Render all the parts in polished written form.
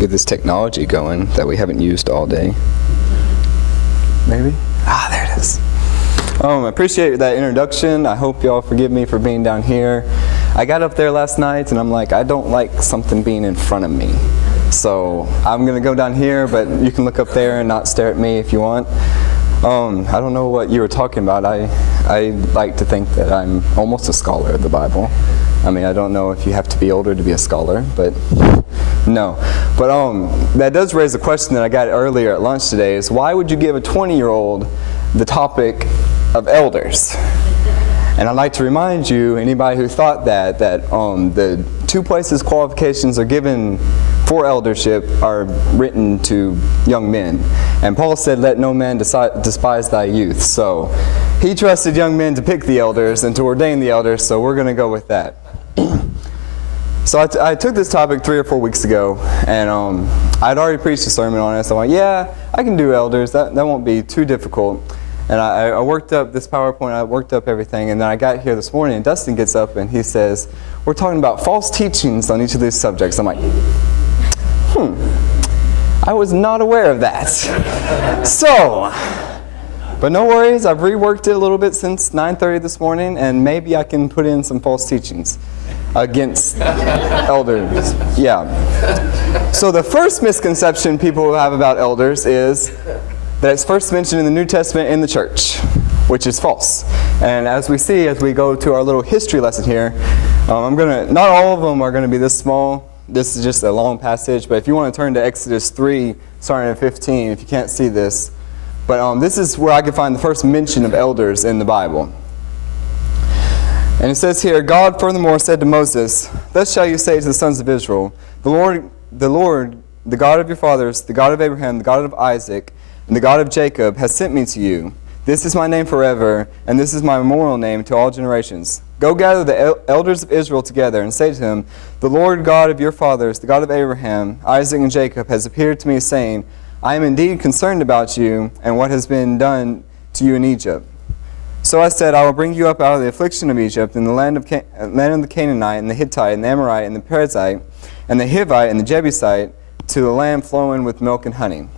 Get this technology going that we haven't used all day. Maybe? There it is. I appreciate that introduction. I hope y'all forgive me for being down here. I got up there last night and I'm like, I don't like something being in front of me. So I'm going to go down here, but you can look up there and not stare at me if you want. I don't know what you were talking about. I like to think that I'm almost a scholar of the Bible. I mean, I don't know if you have to be older to be a scholar, but no. But that does raise a question that I got earlier at lunch today, is why would you give a 20-year-old the topic of elders? And I'd like to remind you, anybody who thought that the two places qualifications are given for eldership are written to young men. And Paul said, let no man despise thy youth. So he trusted young men to pick the elders and to ordain the elders, so we're going to go with that. So I took this topic 3 or 4 weeks ago, and I'd already preached a sermon on it, so I'm like, yeah, I can do elders, that won't be too difficult. And I worked up this PowerPoint, I worked up everything, and then I got here this morning, and Dustin gets up and he says, we're talking about false teachings on each of these subjects. I'm like, I was not aware of that. So, but no worries, I've reworked it a little bit since 9:30 this morning, and maybe I can put in some false teachings against elders. Yeah. So the first misconception people have about elders is that it's first mentioned in the New Testament in the church, which is false. And as we see, as we go to our little history lesson here, not all of them are going to be this small. This is just a long passage, but if you want to turn to Exodus 3, starting at 15, if you can't see this. But this is where I can find the first mention of elders in the Bible. And it says here, God furthermore said to Moses, thus shall you say to the sons of Israel, the Lord, the God of your fathers, the God of Abraham, the God of Isaac, and the God of Jacob has sent me to you. This is my name forever, and this is my memorial name to all generations. Go gather the elders of Israel together and say to them, the Lord God of your fathers, the God of Abraham, Isaac, and Jacob has appeared to me, saying, I am indeed concerned about you and what has been done to you in Egypt. So I said, I will bring you up out of the affliction of Egypt, in the land of the Canaanite, and the Hittite, and the Amorite, and the Perizzite, and the Hivite, and the Jebusite, to the land flowing with milk and honey.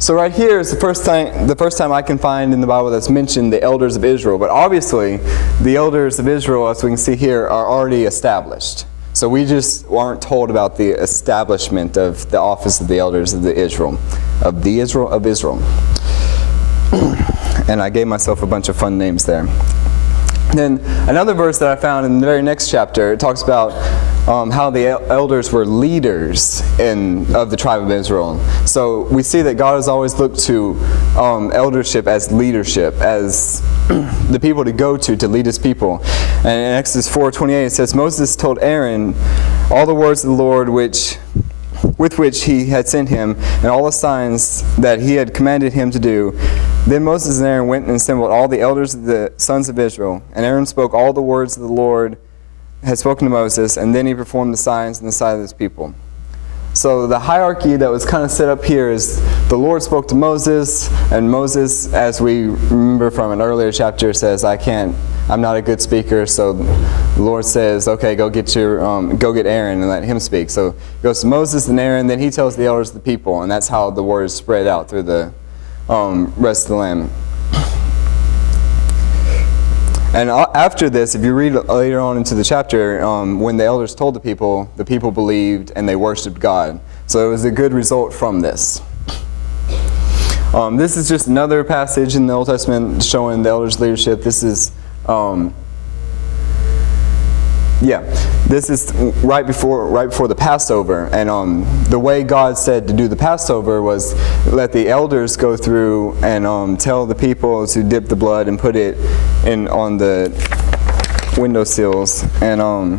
So right here is the first time I can find in the Bible that's mentioned the elders of Israel. But obviously, the elders of Israel, as we can see here, are already established. So we just aren't told about the establishment of the office of the elders of Israel. And I gave myself a bunch of fun names there. Then another verse that I found in the very next chapter, it talks about how the elders were leaders of the tribe of Israel. So we see that God has always looked to eldership as leadership, as the people to go to lead his people. And in Exodus 4:28 it says, Moses told Aaron all the words of the Lord with which he had sent him, and all the signs that he had commanded him to do. Then Moses and Aaron went and assembled all the elders of the sons of Israel. And Aaron spoke all the words that the Lord had spoken to Moses, and then he performed the signs in the sight of his people. So the hierarchy that was kind of set up here is the Lord spoke to Moses, and Moses, as we remember from an earlier chapter, says, I'm not a good speaker, so the Lord says, okay, go get Aaron and let him speak. So it goes to Moses and Aaron, then he tells the elders of the people, and that's how the word is spread out through the rest of the land. And after this, if you read later on into the chapter, when the elders told the people believed and they worshiped God. So it was a good result from this. This is just another passage in the Old Testament showing the elders' leadership. This is right before the Passover, and the way God said to do the Passover was let the elders go through and tell the people to dip the blood and put it on the windowsills, and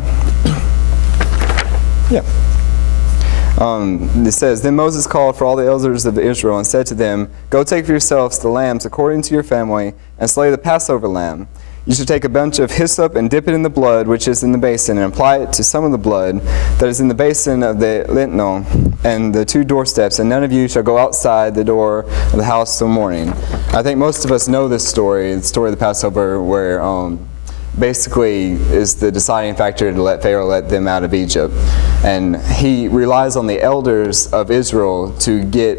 it says, Then Moses called for all the elders of Israel and said to them, Go take for yourselves the lambs according to your family, and slay the Passover lamb. You should take a bunch of hyssop and dip it in the blood which is in the basin, and apply it to some of the blood that is in the basin of the lintel and the 2 doorsteps, and none of you shall go outside the door of the house till morning. I think most of us know this story, the story of the Passover, where basically is the deciding factor to let Pharaoh let them out of Egypt. And he relies on the elders of Israel to get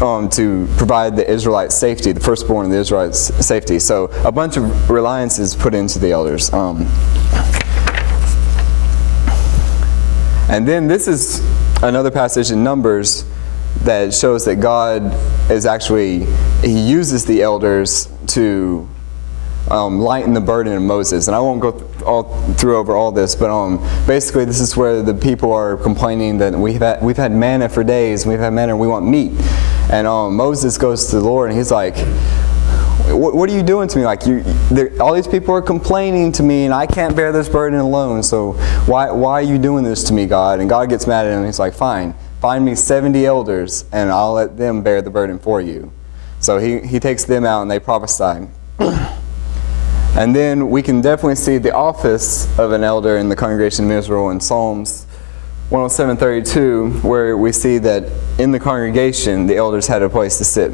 to provide the Israelites safety, the firstborn of the Israelites safety. So a bunch of reliance is put into the elders. And then this is another passage in Numbers that shows that God is actually, he uses the elders to lighten the burden of Moses. And I won't go through over all this, but basically this is where the people are complaining that we've had manna for days, we've had manna, we want meat. And Moses goes to the Lord and he's like, what are you doing to me? Like, all these people are complaining to me and I can't bear this burden alone, so why are you doing this to me, God? And God gets mad at him and he's like, fine, find me 70 elders and I'll let them bear the burden for you. So he takes them out and they prophesy. And then we can definitely see the office of an elder in the congregation of Israel in Psalms 107:32, where we see that in the congregation the elders had a place to sit.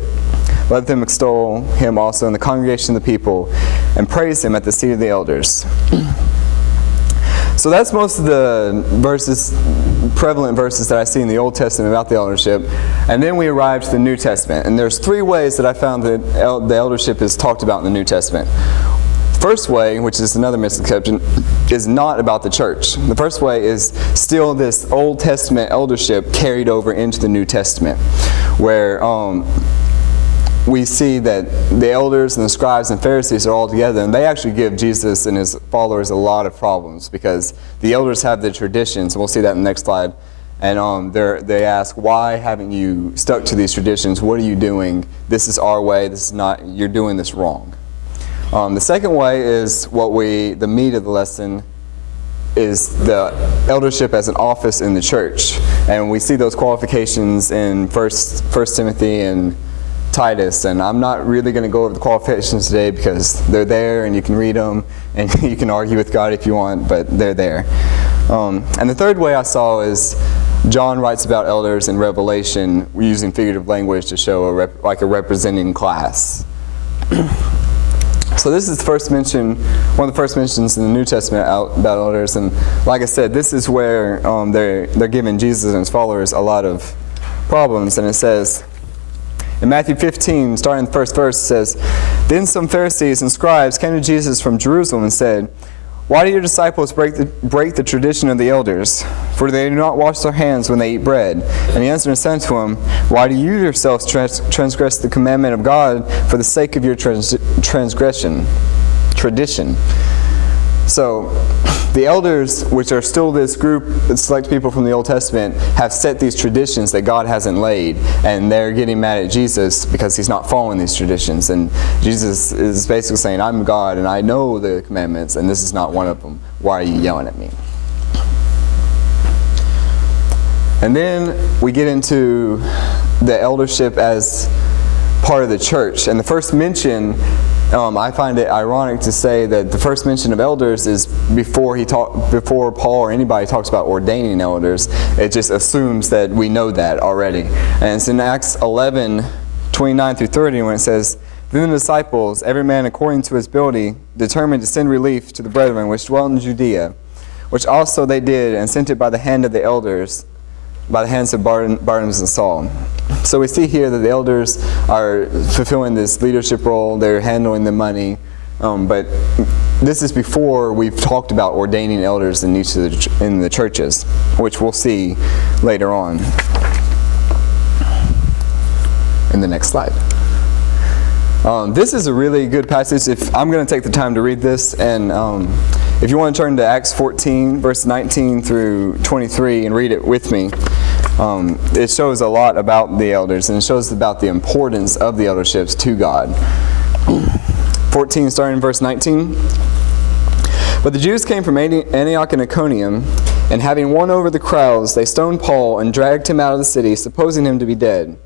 Let them extol him also in the congregation of the people and praise him at the seat of the elders. So that's most of the prevalent verses that I see in the Old Testament about the eldership. And then we arrive to the New Testament. And there's three ways that I found that the eldership is talked about in the New Testament. First way, which is another misconception, is not about the church. The first way is still this Old Testament eldership carried over into the New Testament, where we see that the elders and the scribes and Pharisees are all together, and they actually give Jesus and his followers a lot of problems because the elders have the traditions, and we'll see that in the next slide. And they ask, why haven't you stuck to these traditions? What are you doing? This is our way. This is not. You're doing this wrong. The second way is the meat of the lesson is the eldership as an office in the church. And we see those qualifications in First Timothy and Titus. And I'm not really going to go over the qualifications today because they're there and you can read them and you can argue with God if you want, but they're there. And the third way I saw is John writes about elders in Revelation using figurative language to show a representing class. So this is the first mention, one of the first mentions in the New Testament about elders, and like I said, this is where they're giving Jesus and his followers a lot of problems. And it says in Matthew 15, starting in the first verse, it says, "Then some Pharisees and scribes came to Jesus from Jerusalem and said, 'Why do your disciples break the tradition of the elders? For they do not wash their hands when they eat bread.' And he answered and said to them, 'Why do you yourselves transgress the commandment of God for the sake of your tradition?'" So the elders, which are still this group of select people from the Old Testament, have set these traditions that God hasn't laid, and they're getting mad at Jesus because he's not following these traditions. And Jesus is basically saying, I'm God and I know the commandments and this is not one of them. Why are you yelling at me? And then we get into the eldership as part of the church. And the first mention, I find it ironic to say that the first mention of elders is before Paul or anybody talks about ordaining elders. It just assumes that we know that already. And it's in Acts 11:29-30 when it says, "Then the disciples, every man according to his ability, determined to send relief to the brethren which dwelt in Judea, which also they did, and sent it by the hand of the elders, by the hands of Barnabas and Saul." So we see here that the elders are fulfilling this leadership role. They're handling the money. But this is before we've talked about ordaining elders in the churches, which we'll see later on in the next slide. This is a really good passage. I'm going to take the time to read this, and if you want to turn to Acts 14, verse 19 through 23 and read it with me, it shows a lot about the elders, and it shows about the importance of the elderships to God. 14, starting in verse 19. "But the Jews came from Antioch and Iconium, and having won over the crowds, they stoned Paul and dragged him out of the city, supposing him to be dead.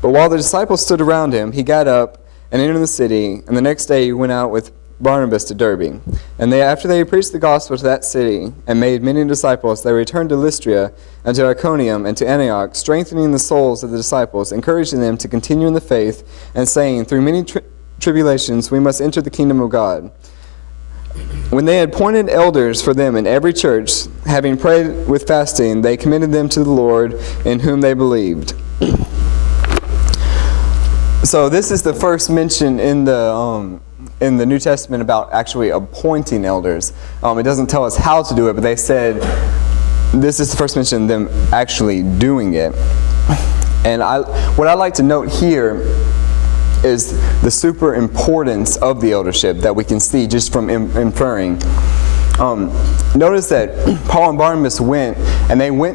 But while the disciples stood around him, he got up and entered the city, and the next day he went out with Barnabas to Derbe. And after they had preached the gospel to that city and made many disciples, they returned to Lystra and to Iconium and to Antioch, strengthening the souls of the disciples, encouraging them to continue in the faith, and saying, 'Through many tribulations we must enter the kingdom of God.' When they had appointed elders for them in every church, having prayed with fasting, they commended them to the Lord in whom they believed. So this is the first mention in the New Testament about actually appointing elders. It doesn't tell us how to do it, but they said this is the first mention of them actually doing it. And what I'd like to note here is the super importance of the eldership that we can see just from inferring. Notice that Paul and Barnabas went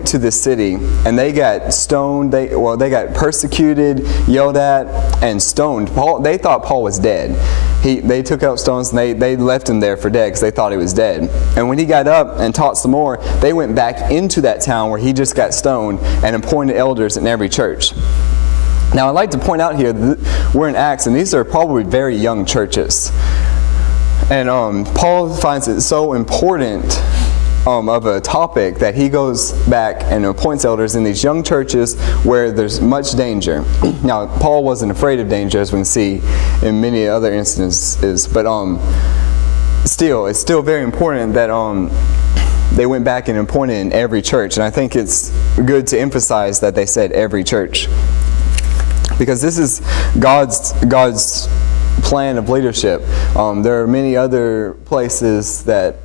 to the city, and they got stoned. They got persecuted, yelled at, and stoned. They thought Paul was dead. They took out stones and they left him there for dead because they thought he was dead. And when he got up and taught some more, they went back into that town where he just got stoned and appointed elders in every church. Now, I'd like to point out here that we're in Acts, and these are probably very young churches. And Paul finds it so important of a topic that he goes back and appoints elders in these young churches where there's much danger. Now, Paul wasn't afraid of danger, as we can see in many other instances, but it's still very important that they went back and appointed in every church. And I think it's good to emphasize that they said every church, because this is God's plan of leadership. There are many other places that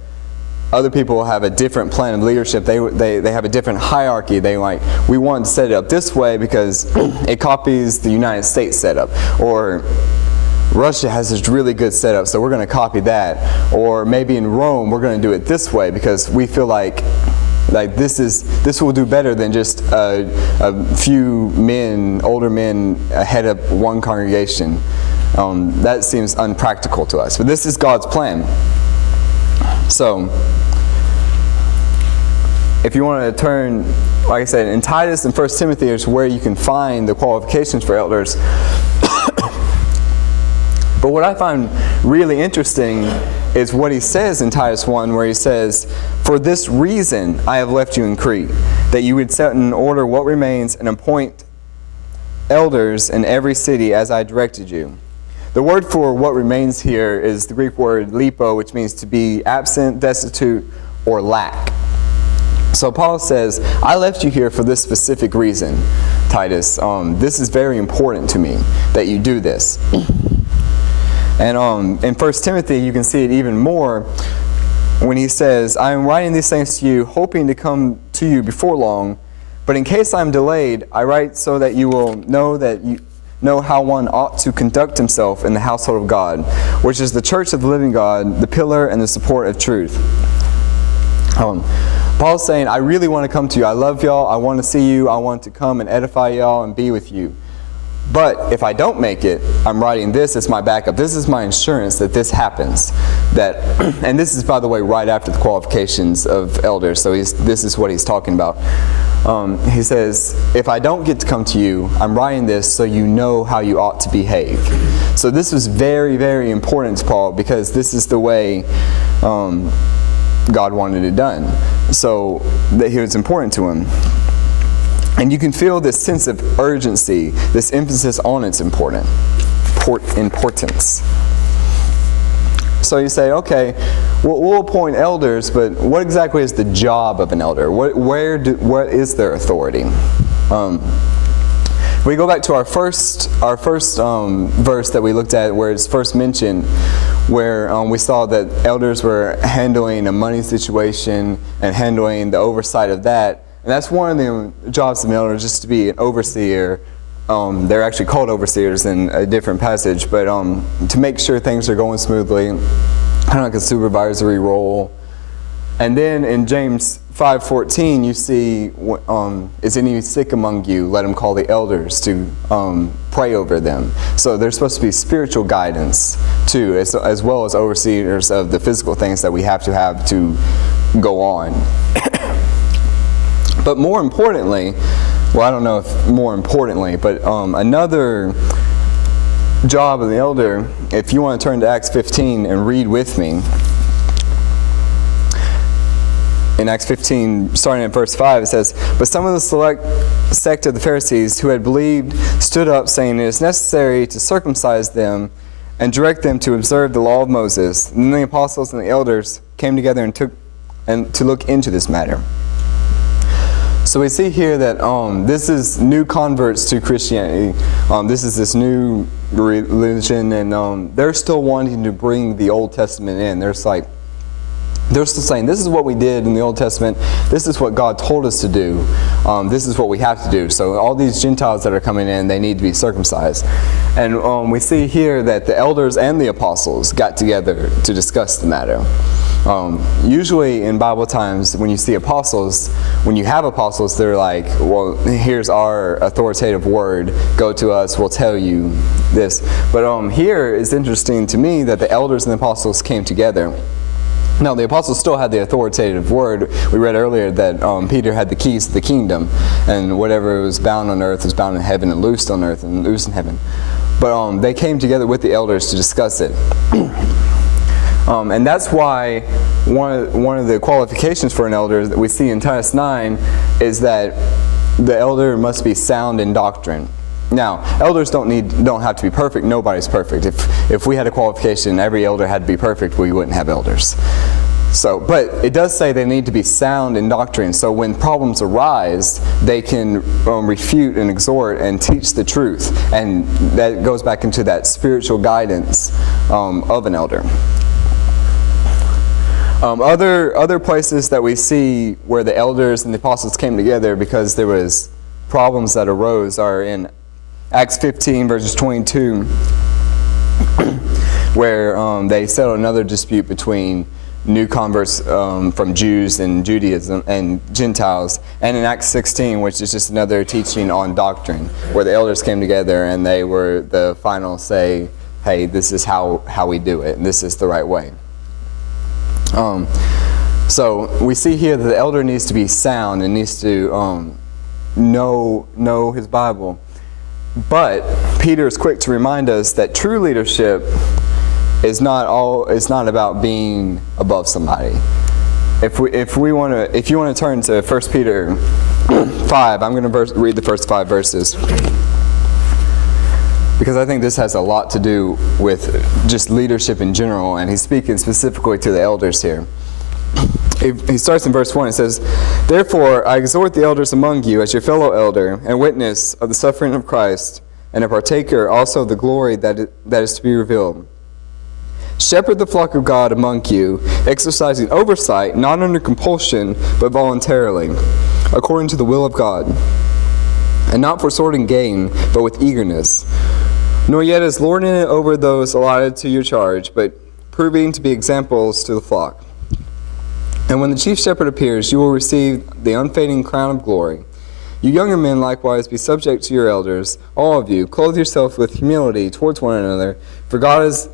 other people have a different plan of leadership. They have a different hierarchy. We want to set it up this way because it copies the United States setup, or Russia has this really good setup, so we're going to copy that. Or maybe in Rome, we're going to do it this way because we feel like this will do better than just a few older men head up one congregation. That seems unpractical to us, but this is God's plan. So, if you want to turn, like I said, in Titus and 1 Timothy is where you can find the qualifications for elders. But what I find really interesting is what he says in Titus 1, where he says, "For this reason I have left you in Crete, that you would set in order what remains and appoint elders in every city as I directed you." The word for what remains here is the Greek word lipo, which means to be absent, destitute, or lack. So Paul says, I left you here for this specific reason, Titus. This is very important to me that you do this. And in 1 Timothy, you can see it even more when he says, I am writing these things to you, hoping to come to you before long. But in case I am delayed, I write so that you will know how one ought to conduct himself in the household of God, which is the church of the living God, the pillar and the support of truth. Paul's saying, I really want to come to you. I love y'all. I want to see you. I want to come and edify y'all and be with you. But if I don't make it, I'm writing this as my backup. This is my insurance that this happens. And this is, by the way, right after the qualifications of elders. So this is what he's talking about. He says, if I don't get to come to you, I'm writing this so you know how you ought to behave. So this was very, very important to Paul because this is the way God wanted it done. So that it was important to him. And you can feel this sense of urgency, this emphasis on its importance. So you say, okay, we'll appoint elders, but what exactly is the job of an elder? What is their authority? We go back to our first verse that we looked at, where it's first mentioned, where we saw that elders were handling a money situation and handling the oversight of that. And that's one of the jobs of an elder, just to be an overseer. They're actually called overseers in a different passage, but to make sure things are going smoothly, kind of like a supervisory role. And then in James 5:14, you see, is any sick among you? Let him call the elders to pray over them. So there's supposed to be spiritual guidance too, as well as overseers of the physical things that we have to go on. But more importantly, well, I don't know if more importantly, but another job of the elder, if you want to turn to Acts 15 and read with me. In Acts 15, starting at verse 5, it says, But some of the select sect of the Pharisees who had believed stood up, saying, It is necessary to circumcise them and direct them to observe the law of Moses. And then the apostles and the elders came together to look into this matter. So we see here that this is new converts to Christianity. This is this new religion, and they're still wanting to bring the Old Testament in. They're still saying, this is what we did in the Old Testament. This is what God told us to do. This is what we have to do. So all these Gentiles that are coming in, they need to be circumcised. And we see here that the elders and the apostles got together to discuss the matter. Usually in Bible times, when you see apostles, when you have apostles, they're like, well, here's our authoritative word. Go to us, we'll tell you this. But here it's interesting to me that the elders and the apostles came together. Now, the apostles still had the authoritative word. We read earlier that Peter had the keys to the kingdom, and whatever was bound on earth was bound in heaven, and loosed on earth and loosed in heaven. But they came together with the elders to discuss it. And that's why one of the qualifications for an elder that we see in Titus 9 is that the elder must be sound in doctrine. Now, elders don't have to be perfect. Nobody's perfect. If we had a qualification, every elder had to be perfect, we wouldn't have elders. So, but it does say they need to be sound in doctrine. So when problems arise, they can refute and exhort and teach the truth. And that goes back into that spiritual guidance of an elder. Other places that we see where the elders and the apostles came together because there was problems that arose are in Acts 15 verses 22, where they settled another dispute between new converts from Jews and Judaism and Gentiles, and in Acts 16, which is just another teaching on doctrine, where the elders came together and they were the final say, hey, this is how we do it, and this is the right way. So we see here that the elder needs to be sound and needs to know his Bible. But Peter is quick to remind us that true leadership is not about being above somebody. If you want to turn to 1 Peter 5, I'm going to read the first 5 verses, because I think this has a lot to do with just leadership in general, and he's speaking specifically to the elders here. He starts in verse 1. It says, "Therefore I exhort the elders among you as your fellow elder and witness of the suffering of Christ, and a partaker also of the glory that is to be revealed. Shepherd the flock of God among you, exercising oversight, not under compulsion, but voluntarily, according to the will of God, and not for sordid gain, but with eagerness, nor yet as lording it over those allotted to your charge, but proving to be examples to the flock. And when the chief shepherd appears, you will receive the unfading crown of glory. You younger men likewise be subject to your elders, all of you. Clothe yourself with humility towards one another, for God is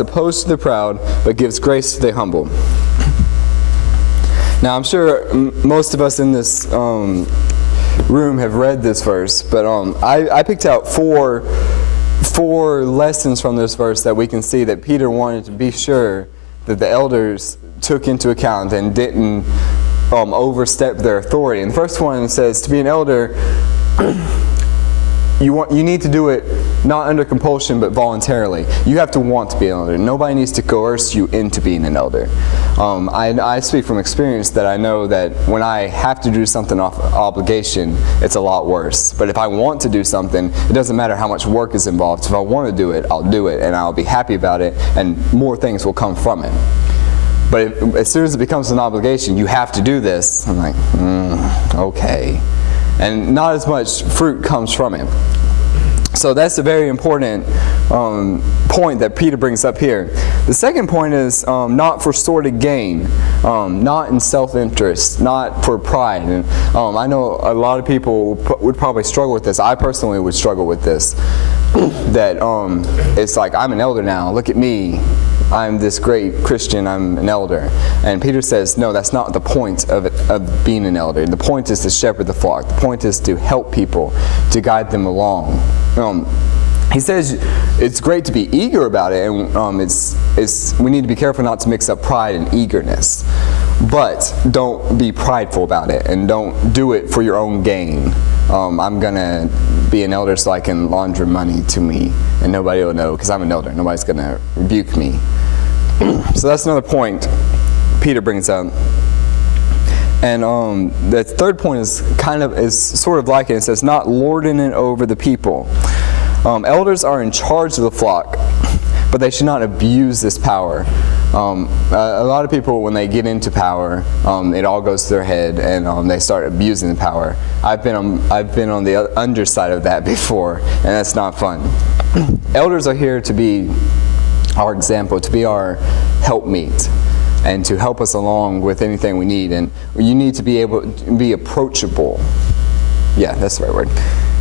opposed to the proud, but gives grace to the humble." Now I'm sure most of us in this room have read this verse, but I picked out four lessons from this verse that we can see that Peter wanted to be sure that the elders took into account and didn't overstep their authority. And the first one says, to be an elder, you need to do it not under compulsion but voluntarily. You have to want to be an elder. Nobody needs to coerce you into being an elder. I speak from experience that I know that when I have to do something off obligation, it's a lot worse. But if I want to do something, it doesn't matter how much work is involved. If I want to do it, I'll do it, and I'll be happy about it, and more things will come from it. But as soon as it becomes an obligation, you have to do this, I'm like, okay. And not as much fruit comes from it. So that's a very important point that Peter brings up here. The second point is not for sordid gain, not in self-interest, not for pride. And I know a lot of people would probably struggle with this. I personally would struggle with this. That it's like, I'm an elder now, look at me. I'm this great Christian, I'm an elder. And Peter says, no, that's not the point of being an elder. The point is to shepherd the flock. The point is to help people, to guide them along. He says it's great to be eager about it, and we need to be careful not to mix up pride and eagerness. But don't be prideful about it, and don't do it for your own gain. I'm going to be an elder so I can launder money to me, and nobody will know because I'm an elder. Nobody's going to rebuke me. So that's another point Peter brings up. And the third point is sort of like it. It says, not lording it over the people. Elders are in charge of the flock, but they should not abuse this power. A lot of people, when they get into power, it all goes to their head, and they start abusing the power. I've been on the underside of that before, and that's not fun. Elders are here to be our example, to be our helpmeet, and to help us along with anything we need. And you need to be able to be approachable. Yeah, that's the right word.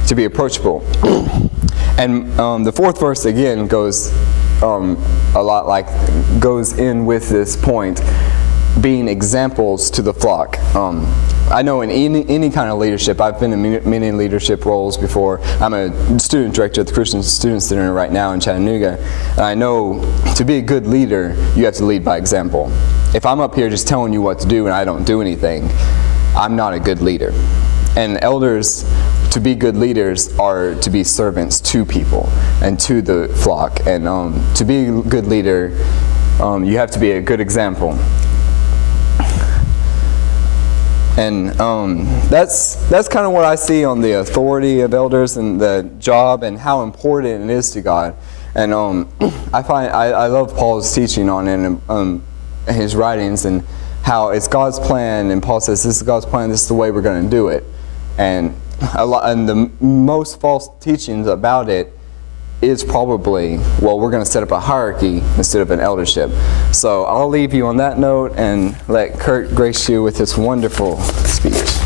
To be approachable. And the fourth verse again goes goes in with this point, being examples to the flock. I know in any kind of leadership, I've been in many leadership roles before. I'm a student director at the Christian Student Center right now in Chattanooga, and I know to be a good leader, you have to lead by example. If I'm up here just telling you what to do and I don't do anything, I'm not a good leader. And elders, to be good leaders, are to be servants to people and to the flock. And to be a good leader, you have to be a good example. And that's kind of what I see on the authority of elders and the job and how important it is to God. And I love Paul's teaching on it and his writings, and how it's God's plan. And Paul says, this is God's plan, this is the way we're going to do it. And the most false teachings about it is probably, well, we're going to set up a hierarchy instead of an eldership. So I'll leave you on that note and let Kurt grace you with his wonderful speech.